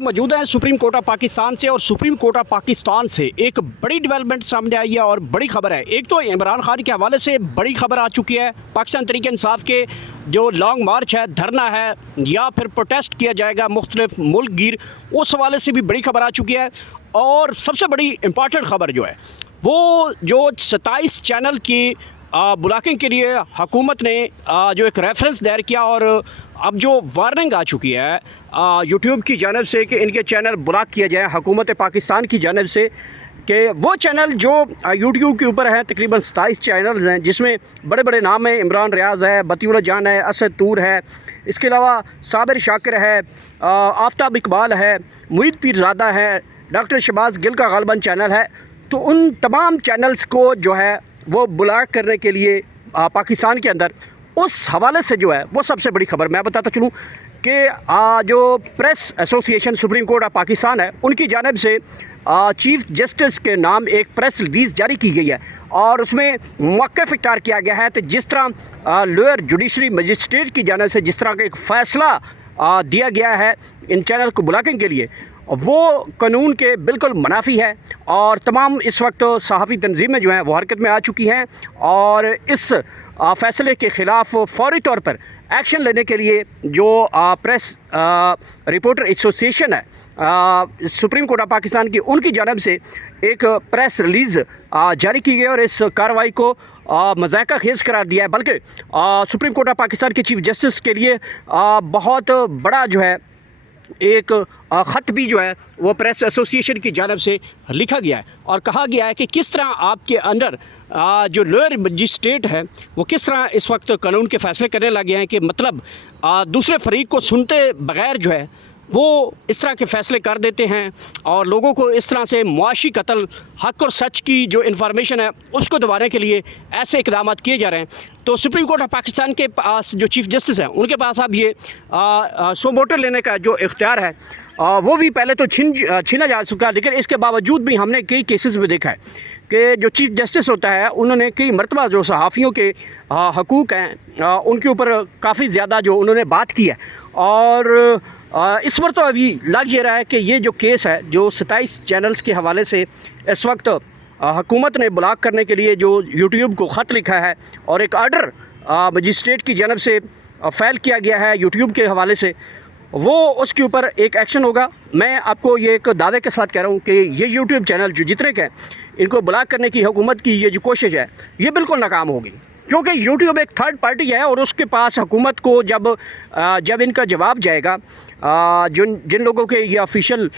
मौजूद हैं supreme court of Pakistan से और सुप्रीम कोर्ट ऑफ पाकिस्तान से एक बड़ी डेवलपमेंट सामने आई है और बड़ी खबर है। एक तो इमरान खान के हवाले से बड़ी खबर आ चुकी है, पाकिस्तान तहरीक इंसाफ के जो लॉन्ग मार्च है, धरना है या फिर प्रोटेस्ट किया जाएगा मुख्तलिफ मुल्क गिर, उस हवाले से भी बड़ी खबर आ चुकी है। और सबसे बड़ी इम्पॉर्टेंट खबर जो है वो जो 27 चैनल की ब्लॉकिंग के लिए हुकूमत ने जो एक रेफरेंस दायर किया और अब जो वार्निंग आ चुकी है यूट्यूब की जानिब से कि इनके चैनल ब्लॉक किया जाए हुकूमत पाकिस्तान की जानिब से, कि वो चैनल जो यूट्यूब के ऊपर है तकरीबन 27 चैनल्स हैं जिसमें बड़े बड़े नाम हैं, इमरान रियाज़ है, बतीउल्लाह जान है, असद तूर है, इसके अलावा साबिर शाकिर है, आफ्ताब इकबाल है, मुईद पीरज़ादा है, डॉक्टर शहबाज गिल का गालिबन चैनल है। तो उन तमाम चैनल्स को जो है वो ब्लॉक करने के लिए पाकिस्तान के अंदर उस हवाले से जो है वो सबसे बड़ी खबर मैं बताता चलूँ कि जो press association supreme court of Pakistan है उनकी जानिब से चीफ जस्टिस के नाम एक प्रेस रिलीज़ जारी की गई है और उसमें मौक़िफ़ इख्तियार किया गया है। तो जिस तरह लोअर जुडिशरी मजिस्ट्रेट की जानिब से जिस तरह का एक फ़ैसला दिया गया है इन चैनल को ब्लॉकिंग के लिए, वो कानून के बिल्कुल मुनाफी है और तमाम इस वक्त सहाफ़ी तंजीमें जो हैं वो हरकत में आ चुकी हैं और इस फ़ैसले के ख़िलाफ़ फ़ौरी तौर पर एक्शन लेने के लिए जो प्रेस रिपोर्टर एसोसिएशन है सुप्रीम कोर्ट ऑफ पाकिस्तान की, उनकी जानिब से एक प्रेस रिलीज़ जारी की गई और इस कार्रवाई को मज़ाक़ा खेज़ करार दिया है। बल्कि सुप्रीम कोर्ट ऑफ पाकिस्तान के चीफ जस्टिस के लिए बहुत बड़ा जो है एक ख़त भी जो है वो प्रेस एसोसिएशन की जानिब से लिखा गया है और कहा गया है कि किस तरह आपके अंदर जो लोअर मजिस्ट्रेट है वो किस तरह इस वक्त कानून के फ़ैसले करने लगे हैं कि मतलब दूसरे फरीक को सुनते बग़ैर जो है वो इस तरह के फ़ैसले कर देते हैं और लोगों को इस तरह से मुआशी कत्ल, हक़ और सच की जो इन्फॉर्मेशन है उसको दबाने के लिए ऐसे इक़दाम किए जा रहे हैं। तो सुप्रीम कोर्ट ऑफ पाकिस्तान के पास जो चीफ जस्टिस हैं उनके पास अब ये सो मोटर लेने का जो इख्तियार है वो भी पहले तो छीना जा चुका, लेकिन इसके बावजूद भी हमने कई केसेस में देखा है कि जो चीफ जस्टिस होता है उन्होंने कई मरतबा जो सहाफ़ियों के हकूक़ हैं उनके ऊपर काफ़ी ज़्यादा जो उन्होंने बात की है। और इस पर तो अभी लग ये रहा है कि ये जो केस है जो 27 चैनल्स के हवाले से इस वक्त हुकूमत ने ब्लॉक करने के लिए जो यूट्यूब को ख़त लिखा है और एक आर्डर मजिस्ट्रेट की जानब से फ़ाइल किया गया है यूट्यूब के हवाले से, वो उसके ऊपर एक एक्शन होगा। मैं आपको ये एक दावे के साथ कह रहा हूँ कि ये यूट्यूब चैनल जो जितने के हैं इनको ब्लॉक करने की हुकूमत की ये जो कोशिश है ये बिल्कुल नाकाम होगी, क्योंकि यूट्यूब एक थर्ड पार्टी है और उसके पास हुकूमत को जब इनका जवाब जाएगा, जिन लोगों के ये ऑफिशियल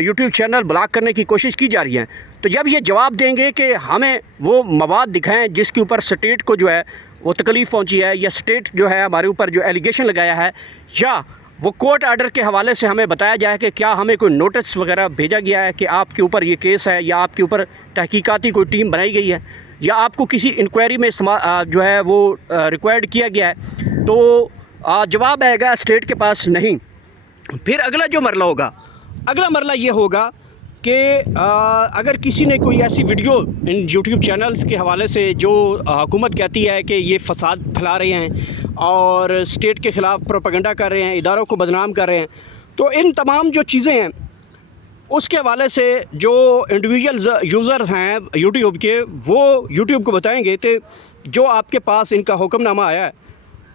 यूट्यूब चैनल ब्लॉक करने की कोशिश की जा रही है, तो जब ये जवाब देंगे कि हमें वो मवाद दिखाएं जिसके ऊपर स्टेट को जो है वो तकलीफ़ पहुंची है या स्टेट जो है हमारे ऊपर जो एलिगेशन लगाया है, या वो कोर्ट आर्डर के हवाले से हमें बताया जाए कि क्या हमें कोई नोटिस वगैरह भेजा गया है कि आपके ऊपर ये केस है या आपके ऊपर तहकीकाती कोई टीम बनाई गई है या आपको किसी इंक्वायरी में जो है वो रिक्वायर्ड किया गया है। तो जवाब आएगा स्टेट के पास नहीं। फिर अगला जो मरला होगा, अगला मरला ये होगा कि अगर किसी ने कोई ऐसी वीडियो इन यूट्यूब चैनल्स के हवाले से जो हुकूमत कहती है कि ये फसाद फैला रहे हैं और स्टेट के ख़िलाफ़ प्रोपेगेंडा कर रहे हैं, इदारों को बदनाम कर रहे हैं, तो इन तमाम जो चीज़ें हैं उसके हवाले से जो इंडिविजुअल यूज़र्स हैं यूट्यूब के, वो यूट्यूब को बताएंगे कि जो आपके पास इनका हुक्मनामा आया है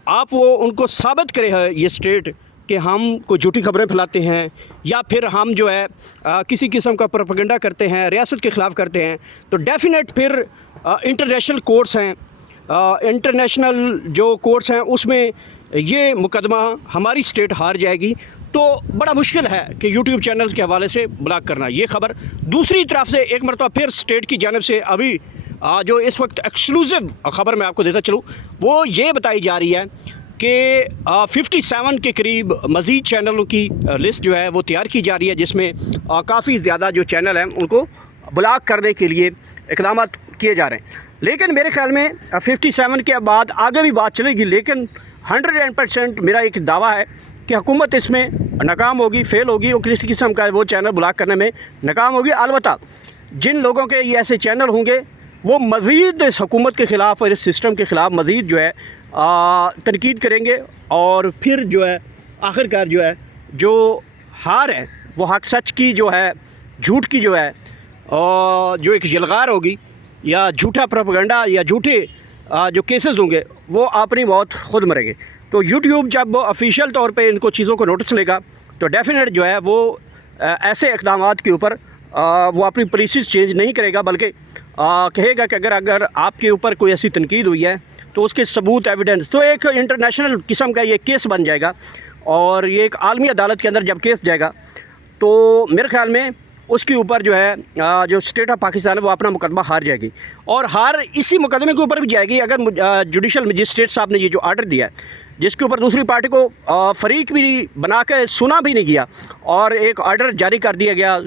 आप वो उनको साबित करे है ये स्टेट कि हम कोई झूठी खबरें फैलाते हैं या फिर हम जो है किसी किस्म का प्रोपेगेंडा करते हैं, रियासत के ख़िलाफ़ करते हैं, तो डेफिनेट फिर इंटरनेशनल कोर्ट्स हैं, इंटरनेशनल जो कोर्ट्स हैं उसमें ये मुकदमा हमारी स्टेट हार जाएगी। तो बड़ा मुश्किल है कि यूट्यूब चैनल्स के हवाले से ब्लॉक करना ये ख़बर। दूसरी तरफ से एक मरतबा फिर स्टेट की जानिब से अभी जो इस वक्त एक्सक्लूसिव ख़बर मैं आपको देता चलूँ वो ये बताई जा रही है कि 57 के करीब मज़ीद चैनलों की लिस्ट जो है वो तैयार की जा रही है, जिसमें काफ़ी ज़्यादा जो चैनल हैं उनको ब्लॉक करने के लिए इक़दाम किए जा रहे हैं। लेकिन मेरे ख़्याल में 57 के बाद आगे भी बात चलेगी, लेकिन 100% मेरा एक दावा है कि हुकूमत इसमें नाकाम होगी, फ़ेल होगी और किसी किस्म का वो चैनल ब्लॉक करने में नाकाम होगी। अलबत्ता जिन लोगों के ये ऐसे चैनल होंगे वो मज़ीद इस हुकूमत के ख़िलाफ़ और इस सिस्टम के ख़िलाफ़ मज़ीद जो है तनकीद करेंगे और फिर जो है आखिरकार जो है जो हार है وہ حق سچ کی جو ہے جھوٹ کی جو ہے جو ایک یلغار ہوگی یا جھوٹا پروپیگنڈا یا جھوٹے جو کیسز ہوں گے وہ اپنی موت خود مریں گے. تو یوٹیوب جب آفیشیل طور پہ ان کو چیزوں کو نوٹس لے گا تو ڈیفینیٹ جو ہے وہ ایسے اقدامات کے اوپر وہ اپنی پالیسیز چینج نہیں کرے گا، بلکہ کہے گا کہ اگر آپ کے اوپر کوئی ایسی تنقید ہوئی ہے تو اس کے ثبوت ایویڈنس، تو ایک انٹرنیشنل قسم کا یہ کیس بن جائے گا. اور یہ ایک عالمی عدالت کے اندر جب کیس جائے گا تو میرے خیال میں اس کے اوپر جو ہے جو اسٹیٹ آف پاکستان ہے وہ اپنا مقدمہ ہار جائے گی، اور ہار اسی مقدمے کے اوپر بھی جائے گی اگر جوڈیشل مجسٹریٹ صاحب نے یہ جو آرڈر دیا ہے جس کے اوپر دوسری پارٹی کو فریق بھی بنا کے سنا بھی نہیں گیا، اور ایک آرڈر جاری کر دیا گیا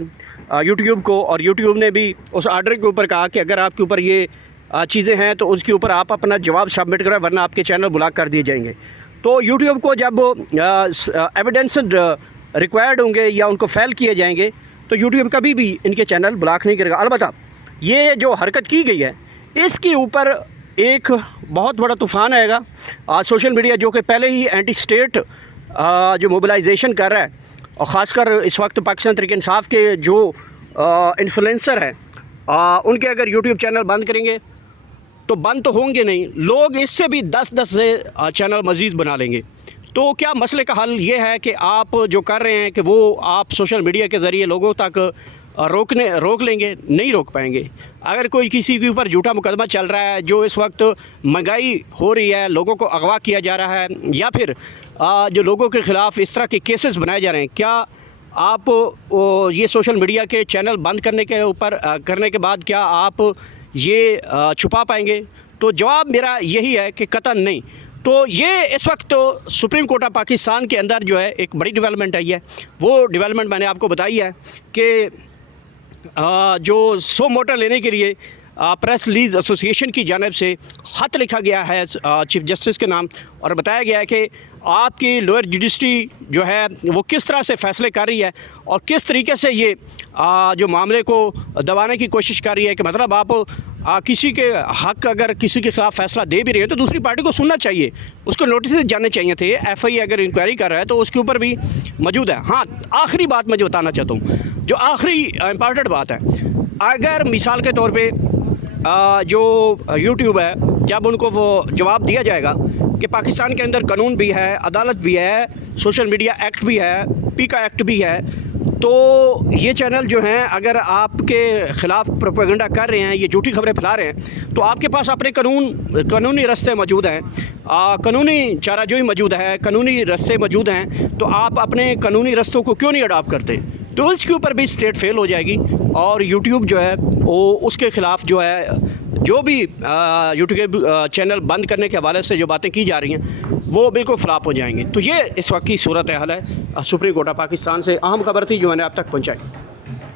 یوٹیوب کو، اور یوٹیوب نے بھی اس آرڈر کے اوپر کہا کہ اگر آپ کے اوپر یہ چیزیں ہیں تو اس کے اوپر آپ اپنا جواب سبمٹ کریں ورنہ آپ کے چینل بلاک کر دیے جائیں گے. تو یوٹیوب کو جب ایویڈنس ریکوائرڈ ہوں گے یا ان کو فیل کیے جائیں گے تو یوٹیوب کبھی بھی ان کے چینل بلاک نہیں کرے گا. البتہ یہ جو حرکت کی گئی ہے اس کے اوپر ایک بہت بڑا طوفان آئے گا. سوشل میڈیا جو کہ پہلے ہی اینٹی اسٹیٹ جو موبلائزیشن کر رہا ہے، اور خاص کر اس وقت پاکستان تحریک انصاف کے جو انفلوئنسر ہیں ان کے اگر یوٹیوب چینل بند کریں گے تو بند تو ہوں گے نہیں، لوگ اس سے بھی 10 سے چینل مزید بنا لیں گے. تو کیا مسئلے کا حل یہ ہے کہ آپ جو کر رہے ہیں کہ وہ آپ سوشل میڈیا کے ذریعے لوگوں تک روک لیں گے؟ نہیں روک پائیں گے. اگر کوئی کسی کے اوپر جھوٹا مقدمہ چل رہا ہے، جو اس وقت مہنگائی ہو رہی ہے، لوگوں کو اغوا کیا جا رہا ہے، یا پھر جو لوگوں کے خلاف اس طرح کے کیسز بنائے جا رہے ہیں، کیا آپ یہ سوشل میڈیا کے چینل بند کرنے کے بعد کیا آپ یہ چھپا پائیں گے؟ تو جواب میرا یہی ہے کہ قطعاً نہیں. تو یہ اس وقت سپریم کورٹ آف پاکستان کے اندر جو ہے ایک بڑی ڈیولپمنٹ آئی ہے. وہ ڈیولپمنٹ میں نے آپ کو بتائی ہے کہ جو سو موٹر لینے کے لیے پریس ریلیز ایسوسیشن کی جانب سے خط لکھا گیا ہے چیف جسٹس کے نام، اور بتایا گیا ہے کہ آپ کی لوئر جوڈیشری جو ہے وہ کس طرح سے فیصلے کر رہی ہے اور کس طریقے سے یہ جو معاملے کو دبانے کی کوشش کر رہی ہے. کہ مطلب آپ کسی کے حق اگر کسی کے خلاف فیصلہ دے بھی رہے ہیں تو دوسری پارٹی کو سننا چاہیے، اس کو نوٹسز جانے چاہیے تھے. ایف آئی اگر انکوائری کر رہا ہے تو اس کے اوپر بھی موجود ہے. ہاں، آخری بات میں جو بتانا چاہتا ہوں، جو آخری امپارٹنٹ بات ہے، اگر مثال کے طور پہ جو یوٹیوب ہے جب ان کو وہ جواب دیا جائے گا کہ پاکستان کے اندر قانون بھی ہے، عدالت بھی ہے، سوشل میڈیا ایکٹ بھی ہے، پیکا ایکٹ بھی ہے، تو یہ چینل جو ہیں اگر آپ کے خلاف پروپیگنڈا کر رہے ہیں، یہ جھوٹی خبریں پھیلا رہے ہیں، تو آپ کے پاس اپنے قانونی رستے موجود ہیں، قانونی چارہ جوئی موجود ہے، قانونی رستے موجود ہیں، تو آپ اپنے قانونی رستوں کو کیوں نہیں اڈاپٹ کرتے؟ تو اس کے اوپر بھی اسٹیٹ فیل ہو جائے گی، اور یوٹیوب جو ہے وہ اس کے خلاف جو ہے جو بھی یوٹیوب چینل بند کرنے کے حوالے سے جو باتیں کی جا رہی ہیں وہ بالکل فلاپ ہو جائیں گی. تو یہ اس وقت کی صورت حال ہے سپریم کورٹ آف پاکستان سے اہم خبر تھی جو میں نے آپ تک پہنچائی.